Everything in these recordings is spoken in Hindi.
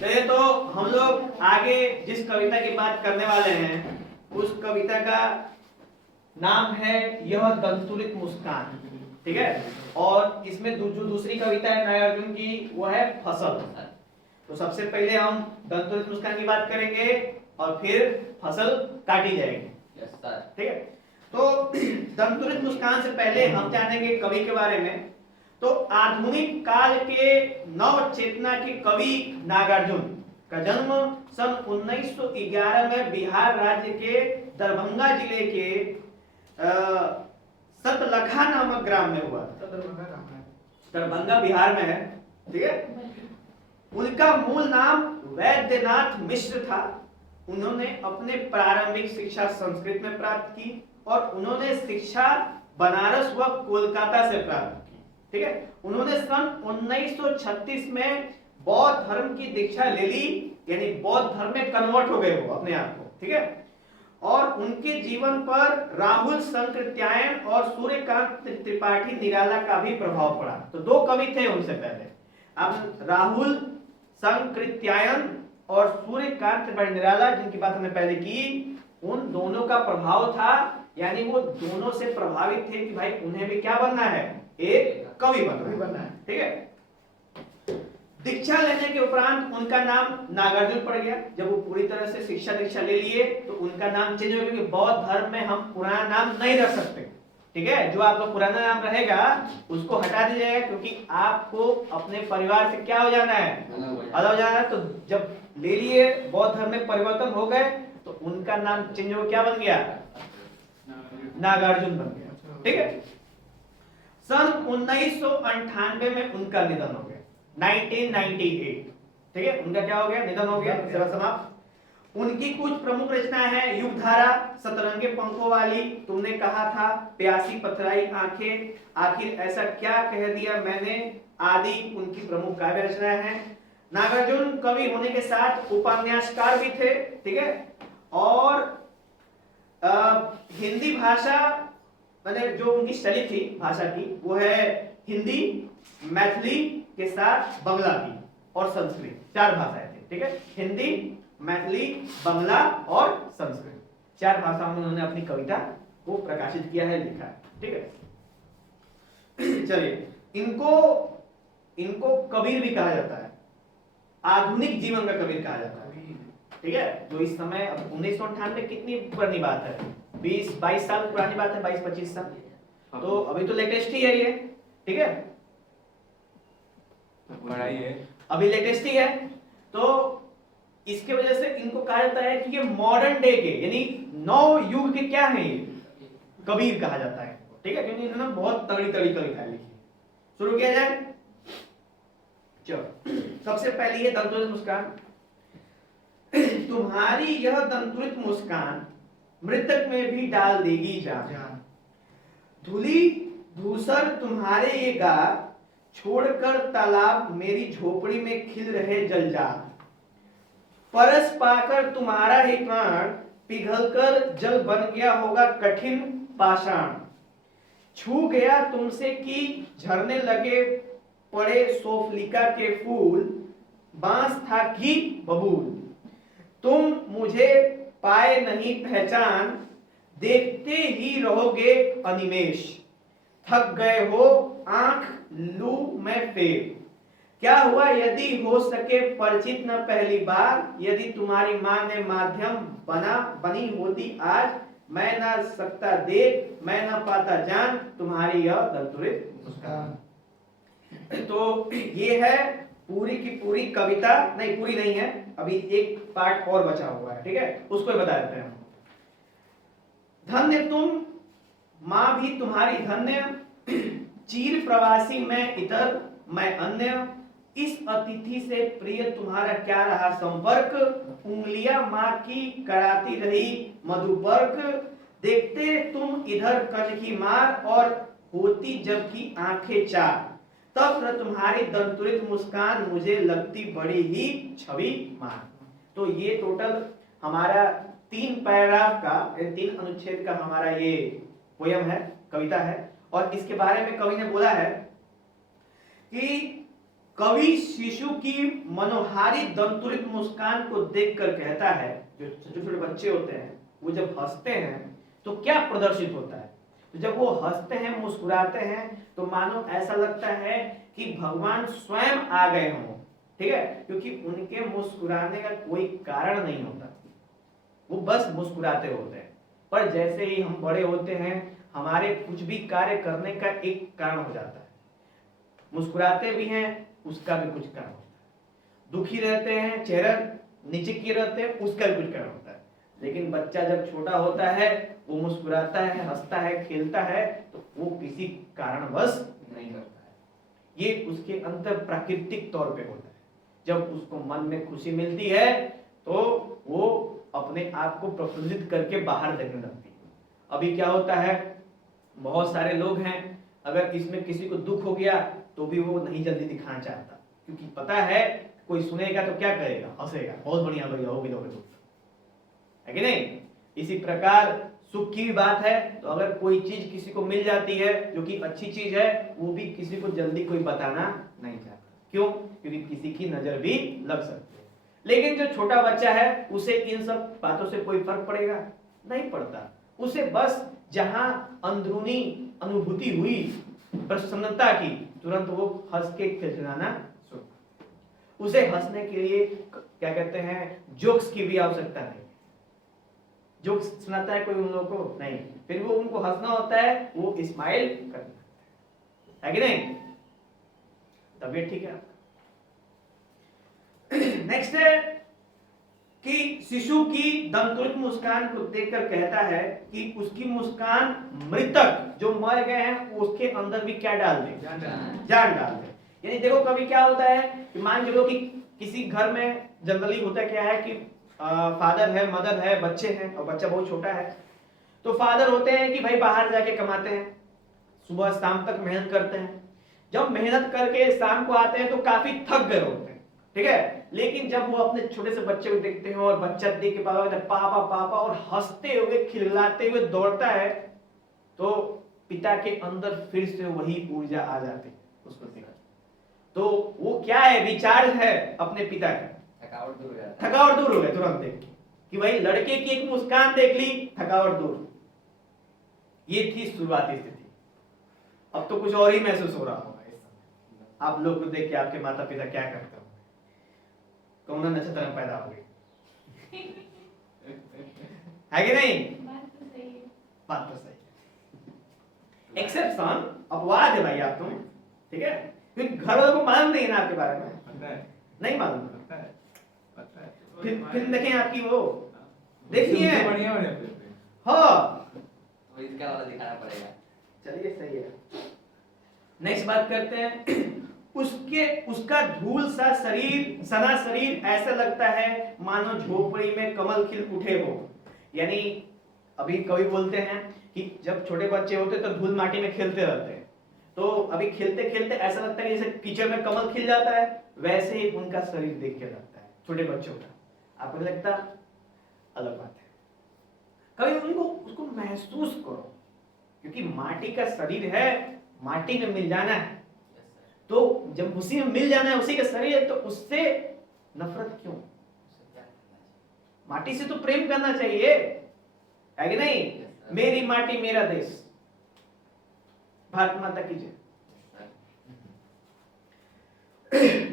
चलिए तो हम लोग आगे जिस कविता की बात करने वाले हैं उस कविता का नाम है यह दंतुलित मुस्कान। ठीक है, और इसमें जो दूसरी कविता है नागार्जुन की वो है फसल। तो सबसे पहले हम दंतुलित मुस्कान की बात करेंगे और फिर फसल काटी जाएगी। Yes sir. ठीक है, तो दंतुलित मुस्कान से पहले हम जानेंगे कवि के बारे में। तो आधुनिक काल के नव चेतना के कवि नागार्जुन का जन्म सन 1911 में बिहार राज्य के दरभंगा जिले के सतलखा नामक ग्राम में हुआ। दरभंगा बिहार में है। ठीक है, उनका मूल नाम वैद्यनाथ मिश्र था। उन्होंने अपने प्रारंभिक शिक्षा संस्कृत में प्राप्त की और उन्होंने शिक्षा बनारस व कोलकाता से प्राप्त की। ठीक है, उन्होंने सन 1936 में बौद्ध धर्म की दीक्षा ले ली, यानी बौद्ध धर्म में कन्वर्ट हो गए वो अपने आप को। ठीक है, और उनके जीवन पर राहुल संकृत्यायन और सूर्यकांत त्रिपाठी निराला का भी प्रभाव पड़ा। तो दो कवि थे उनसे पहले, अब राहुल संकृत्यायन और सूर्यकांत त्रिपाठी निराला जिनकी बात हमने पहले की, उन दोनों का प्रभाव था, यानी वो दोनों से प्रभावित थे कि भाई उन्हें भी क्या बनना है, एक कवि बनना है। ठीक है, दीक्षा लेने के उपरांत उनका नाम नागार्जुन पड़ गया। जब वो पूरी तरह से शिक्षा दीक्षा ले लिए तो उनका नाम चेंज हो गया, क्योंकि बौद्ध धर्म में हम पुराना नाम नहीं रख सकते। ठीक है, जो आपका पुराना नाम रहेगा उसको हटा दिया जाएगा, क्योंकि आपको अपने परिवार से क्या हो जाना है, अलग हो जाना है। तो जब ले लिए बौद्ध धर्म में परिवर्तन हो गए तो उनका नाम चेंज हो क्या बन गया, नागार्जुन बन गया। ठीक है, सन 1998 में उनका निधन हो गया, 1998। ठीक है, उनका क्या हो गया, निधन हो गया, सेवा समाप्त। उनकी कुछ प्रमुख रचनाएं हैं युगधारा, सतरंगे पंखों वाली, तुमने कहा था, प्यासी पथराई आंखें, आखिर ऐसा क्या कह दिया मैंने आदि उनकी प्रमुख काव्य रचनाएं हैं। नागार्जुन कवि होने के साथ उपन्यासकार भी थे। ठीक है, और हिंदी भाषा मैंने जो उनकी शैली थी भाषा की वो है हिंदी, मैथिली के साथ बंगला की और संस्कृत, चार भाषाएं थी। ठीक है, हिंदी, मैथिली, बंगला और संस्कृत, चार भाषाओं में उन्होंने अपनी कविता को प्रकाशित किया है, लिखा है। ठीक है, चलिए, इनको कबीर भी कहा जाता है, आधुनिक जीवन का कबीर कहा जाता है। ठीक है, जो इस समय 1998 कितनी पुरानी बात है, 20-22 साल पुरानी बात है, 22-25 साल, तो अभी तो लेटेस्ट ही है ये। ठीक है, पढ़ाई है, अभी लेटेस्ट ही है। तो इसके वजह से इनको कहा जाता है कि ये मॉडर्न डे के यानी नव युग के क्या है, ये कबीर कहा जाता है। ठीक है, क्योंकि इन्होंने बहुत तगड़ी तगड़ी कविताएं लिखी। शुरू किया जाए, चलो सबसे पहली है दंतुलित मुस्कान। तुम्हारी यह दंतुलित मुस्कान मृतक में भी डाल देगी जान, धूली धूसर तुम्हारे ये गाल, छोड़कर तालाब मेरी झोपड़ी में खिल रहे जलजाल, परस पाकर तुम्हारा ही प्राण पिघलकर जल बन गया होगा कठिन पाषाण, छू गया तुमसे कि झरने लगे पड़े सोफलिका के फूल, बांस था कि बबूल, तुम मुझे पाए नहीं पहचान, देखते ही रहोगे अनिमेष, थक गए हो आंख लू में फेर, क्या हुआ यदि हो सके परिचित न पहली बार, यदि तुम्हारी मां ने माध्यम बनी होती आज, मैं ना सकता देख मैं ना पाता जान, तुम्हारी यह दंतुलित मुस्कान। तो ये है पूरी की पूरी कविता, नहीं पूरी नहीं है, अभी एक पार्ट और बचा हुआ है। ठीक है, उसको बता देते हैं हम। धन्य तुम मां भी तुम्हारी धन्य, चीर प्रवासी मैं इतर मैं अन्य, इस अतिथि से प्रिय तुम्हारा क्या रहा संपर्क, उंगलियां मां की कराती रही मधुपर्क, देखते तुम इधर कल की मार और होती जबकि आंखें चार, तब तुम्हारी दंतुलित मुस्कान मुझे लगती बड़ी ही छवि मान। तो ये टोटल हमारा 3 पैराग्राफ का 3 अनुच्छेद का हमारा ये पोयम है, कविता है। और इसके बारे में कवि ने बोला है कि कवि शिशु की मनोहारी दंतुरित मुस्कान को देखकर कहता है, जो छोटे छोटे बच्चे होते हैं वो जब हंसते हैं तो क्या प्रदर्शित होता है, तो जब वो हंसते हैं मुस्कुराते हैं तो मानो ऐसा लगता है कि भगवान स्वयं आ गए हों, ठीक है, क्योंकि उनके मुस्कुराने का कोई कारण नहीं होता, वो बस मुस्कुराते होते हैं। पर जैसे ही हम बड़े होते हैं हमारे कुछ भी कार्य करने का एक कारण हो जाता है, मुस्कुराते भी हैं उसका भी कुछ कारण होता है, दुखी रहते हैं चेहरा नीचे किए रहते हैं उसका भी कुछ कारण होता है। लेकिन बच्चा जब छोटा होता है वो मुस्कुराता है, हंसता है, खेलता है तो वो किसी कारणवश नहीं करता है, ये उसके अंतर प्राकृतिक तौर पे होता है। जब उसको मन में खुशी मिलती है तो वो अपने आप को प्रफुल्लित करके बाहर देखने लगती है। अभी क्या होता है, बहुत सारे लोग हैं अगर इसमें किसी को दुख हो गया तो भी वो नहीं जल्दी दिखाना चाहता, क्योंकि पता है कोई सुनेगा तो क्या करेगा, हंसेगा, बहुत बढ़िया बढ़िया होगी तो है कि नहीं। इसी प्रकार सुख की भी बात है, तो अगर कोई चीज किसी को मिल जाती है जो कि अच्छी चीज है वो भी किसी को जल्दी कोई बताना नहीं चाहता, क्यों, क्योंकि किसी की नजर भी लग सकती है। लेकिन जो छोटा बच्चा है उसे इन सब बातों से कोई फर्क पड़ेगा नहीं पड़ता, उसे बस जहां अंदरूनी अनुभूति हुई प्रसन्नता की तुरंत वो हंस के खिलखिलाना, उसे हंसने के लिए क्या कहते हैं जोक्स की भी आवश्यकता नहीं, जोक्स सुनाता है कोई उन लोगों को नहीं, फिर वो उनको हंसना होता है वो स्माइल करना है कि नहीं, तबीयत ठीक है। नेक्स्ट है कि शिशु की दंतुरित मुस्कान को देखकर कहता है कि उसकी मुस्कान मृतक जो मर गए हैं उसके अंदर भी क्या डाल दे, जान डाल दे। यानी देखो कभी क्या होता है कि मान लो कि किसी घर में जनरली होता क्या है कि फादर है, मदर है, बच्चे हैं और बच्चा बहुत छोटा है, तो फादर होते हैं कि भाई बाहर जाके कमाते हैं, सुबह शाम तक मेहनत करते हैं, जब मेहनत करके शाम को आते हैं तो काफी थक गए होते हैं, ठीक है। लेकिन जब वो अपने छोटे से बच्चे को देखते हैं और बच्चा देख के पापा पापा और हंसते हुए खिलाते हुए दौड़ता है तो पिता के अंदर फिर से वही ऊर्जा आ जाती है उसको देख, तो वो क्या है, रिचार्ज है अपने पिता का, थकावट दूर हो गया तुरंत देख कि भाई लड़के की एक मुस्कान देख ली, थकावट दूर। ये थी शुरुआती स्थिति, अब तो कुछ और ही महसूस हो रहा होगा इस समय। आप लोग को देख के आपके माता पिता क्या करते होंगे, कौन नक्षत्र में पैदा हो गई है कि नहीं, बात तो सही है। एक्सेप्शन अपवाद है भाई आप तुम, ठीक है, क्योंकि घर वालों को मालूम नहीं है ना आपके बारे में, नहीं मालूम, फिर देखें आपकी वो देखिए, हाँ इसका वाला दिखाना पड़ेगा। चलिए सही है। नेक्स्ट बात करते हैं, उसका धूल सा शरीर, सना शरीर ऐसा लगता है मानो झोपड़ी में कमल खिल उठे हो। यानी अभी कवि बोलते हैं कि जब छोटे बच्चे होते तो धूल माटी में खेलते रहते हैं, तो अभी खेलते खेलते ऐसा लगता है जैसे कीचड़ में कमल खिल जाता है, वैसे ही उनका शरीर देख के लगता है छोटे बच्चों का। आपको लगता अलग बात है, कभी उनको उसको महसूस करो, क्योंकि माटी का शरीर है, माटी में मिल जाना है, तो जब उसी में मिल जाना है, उसी का शरीर है, तो उससे नफरत क्यों, माटी से तो प्रेम करना चाहिए, है कि नहीं। मेरी माटी मेरा देश, भारत माता की जय।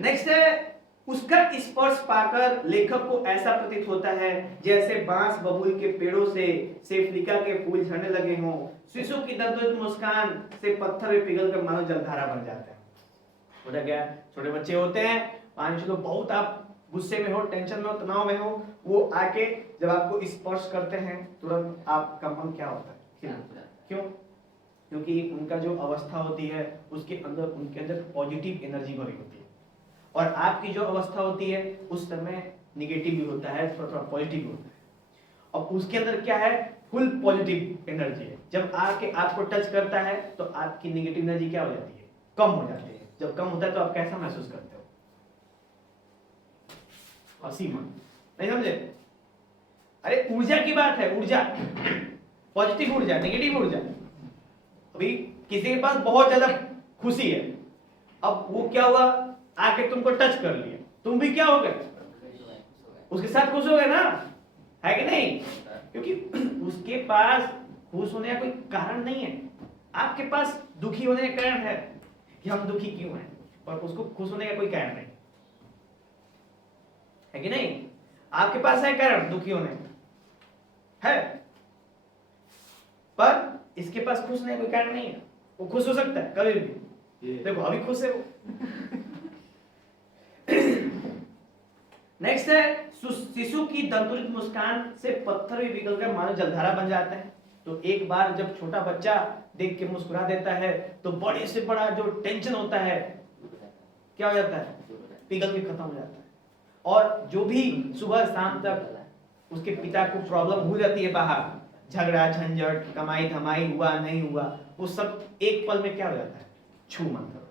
नेक्स्ट है, उसका स्पर्श पाकर लेखक को ऐसा प्रतीत होता है जैसे बांस बबूल के पेड़ों से सेफ्लिका के फूल झड़ने लगे हों, शिशु की दंतुरित मुस्कान से पत्थर में पिघलकर मानो जलधारा बन जाता है। होता क्या, छोटे बच्चे होते हैं, मान लो बहुत आप गुस्से में हो, टेंशन में हो, तनाव में हो, वो आके जब आपको स्पर्श करते हैं तुरंत आपका मन क्या होता है, क्यों, क्योंकि उनका जो अवस्था होती है उसके अंदर, उनके अंदर पॉजिटिव एनर्जी भरी होती है, और आपकी जो अवस्था होती है उस समय निगेटिव भी होता है, थोड़ा थोड़ा पॉजिटिव भी होता है। अब उसके अंदर क्या है, फुल पॉजिटिव एनर्जी है। जब आके आपको टच करता है तो आपकी निगेटिव एनर्जी क्या हो जाती है, कम हो जाती है। जब कम होता है तो आप कैसा महसूस करते हो, हंसी मन, नहीं समझे, अरे ऊर्जा की बात है, ऊर्जा, पॉजिटिव ऊर्जा, नेगेटिव ऊर्जा। अभी किसी के पास बहुत ज्यादा खुशी है, अब वो क्या हुआ, आके तुमको टच कर लिया, तुम भी क्या हो गए, उसके साथ खुश हो गए ना, है कि नहीं? क्योंकि उसके पास खुश होने का कोई कारण नहीं है, आपके पास दुखी होने का कारण है कि हम दुखी क्यों हैं, और उसको खुश होने का कोई कारण नहीं है कि नहीं? आपके पास है कारण दुखी होने का, है, पर इसके पास खुश होने का कोई कारण नहीं है। वो खुश हो सकता है कभी भी, देखो अभी खुश है वो। नेक्स्ट है शिशु की दंतुरित मुस्कान से पत्थर भी पिघलकर मानो जलधारा बन जाता है। तो एक बार जब छोटा बच्चा देख के मुस्कुरा देता है तो बड़े से बड़ा जो टेंशन होता है क्या हो जाता है, पिघल के खत्म हो जाता है। और जो भी सुबह शाम तक उसके पिता को प्रॉब्लम हो जाती है बाहर, झगड़ा झंझट कमाई धमाई हुआ नहीं हुआ, वो सब एक पल में क्या हो जाता है, छू मंतर,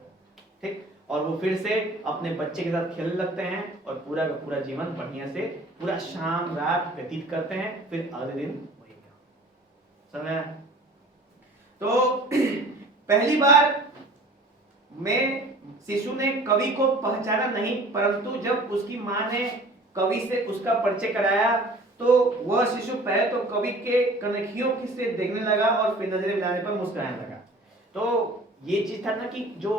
ठीक। और वो फिर से अपने बच्चे के साथ खेलने लगते हैं और पूरा का पूरा जीवन बढ़िया से पूरा शाम रात व्यतीत करते हैं, फिर अगले दिन वही समय। तो पहली बार में शिशु ने कवि को पहचाना नहीं, परंतु जब उसकी मां ने कवि से उसका परिचय कराया तो वह शिशु पहले तो कवि के कनखियों से देखने लगा और फिर नजरें मिलाने पर मुस्कुराने लगा। तो ये चीज था ना कि जो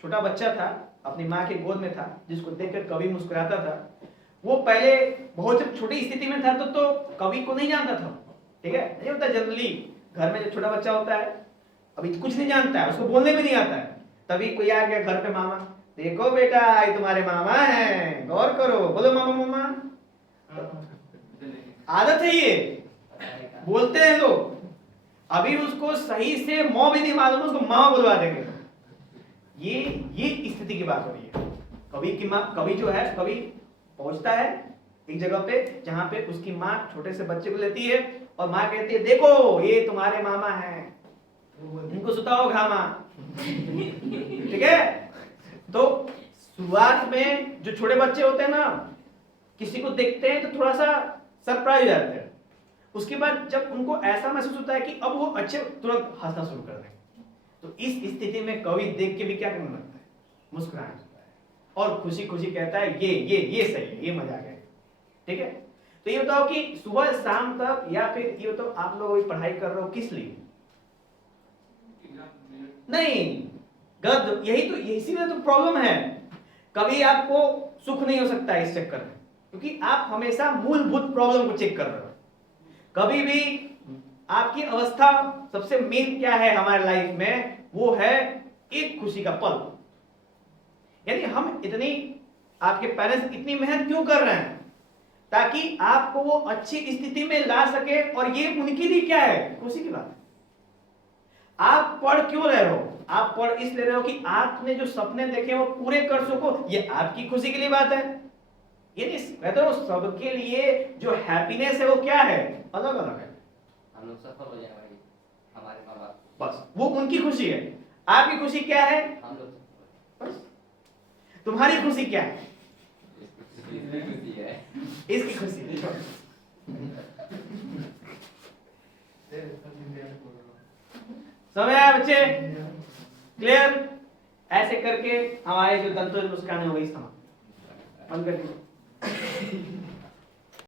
छोटा बच्चा था अपनी माँ के गोद में था, जिसको देखकर कवि मुस्कुराता था, वो पहले बहुत जब छोटी स्थिति में था तो कवि को नहीं जानता था, ठीक है, नहीं होता जनरली घर में जो छोटा बच्चा होता है अभी कुछ नहीं जानता है, उसको बोलने भी नहीं आता है, तभी कोई आ गया घर पे, मामा देखो बेटा ये तुम्हारे मामा हैं, गौर करो, बोलो मामा मामा, आदत है ये, बोलते हैं लोग, अभी उसको सही से मौ भी नहीं मालूम, उसको मामा बुलवा देंगे। ये स्थिति की बात हो रही है। कवि की माँ, कवि जो है, कवि पहुंचता है एक जगह पे जहां पे उसकी माँ छोटे से बच्चे को लेती है और माँ कहती है देखो ये तुम्हारे मामा हैं, इनको सुताओ घामा, ठीक है। तो शुरुआत में जो छोटे बच्चे होते हैं ना, किसी को देखते हैं तो थोड़ा सा सरप्राइज हो जाते हैं, उसके बाद जब उनको ऐसा महसूस होता है कि अब वो अच्छे तुरंत हंसना शुरू कर दें। तो इस स्थिति में कवि देख के भी क्या करने लगता है, मुस्कुराने लगता है और खुशी खुशी कहता है ये सही है, ये मजा आ गया, ठीक है। तो ये बताओ कि सुबह शाम तक, या फिर ये बताओ आप लोग पढ़ाई कर रहे हो किस लिए, नहीं गलत, यही तो इसीलिए तो प्रॉब्लम है। कभी आपको सुख नहीं हो सकता है इस चक्कर में, क्योंकि आप हमेशा मूलभूत प्रॉब्लम को चेक कर रहे हो। कभी भी आपकी अवस्था सबसे मेन क्या है हमारे लाइफ में, वो है एक खुशी का पल। यानी हम इतनी, आपके पेरेंट्स इतनी मेहनत क्यों कर रहे हैं, ताकि आपको वो अच्छी स्थिति में ला सके, और ये उनके लिए क्या है, खुशी की बात है। आप पढ़ क्यों रहे हो, आप पढ़ इसलिए रहे हो कि आपने जो सपने देखे वो पूरे कर सको, ये आपकी खुशी के लिए बात है। ये कहते हो सबके लिए जो हैप्पीनेस है वो क्या है, अलग अलग है। हम लोग सफल हो जाए भाई, हमारे माँ बाप, बस वो उनकी खुशी है। आपकी खुशी क्या है, हम लोग बस तुम्हारी खुशी क्या है, इसकी खुशी है, इसकी खुशी। समझ आया बच्चे, क्लियर? ऐसे करके हमारे जो दंतों मुस्कान हो गई समाप्त, बंद कर दीजिए।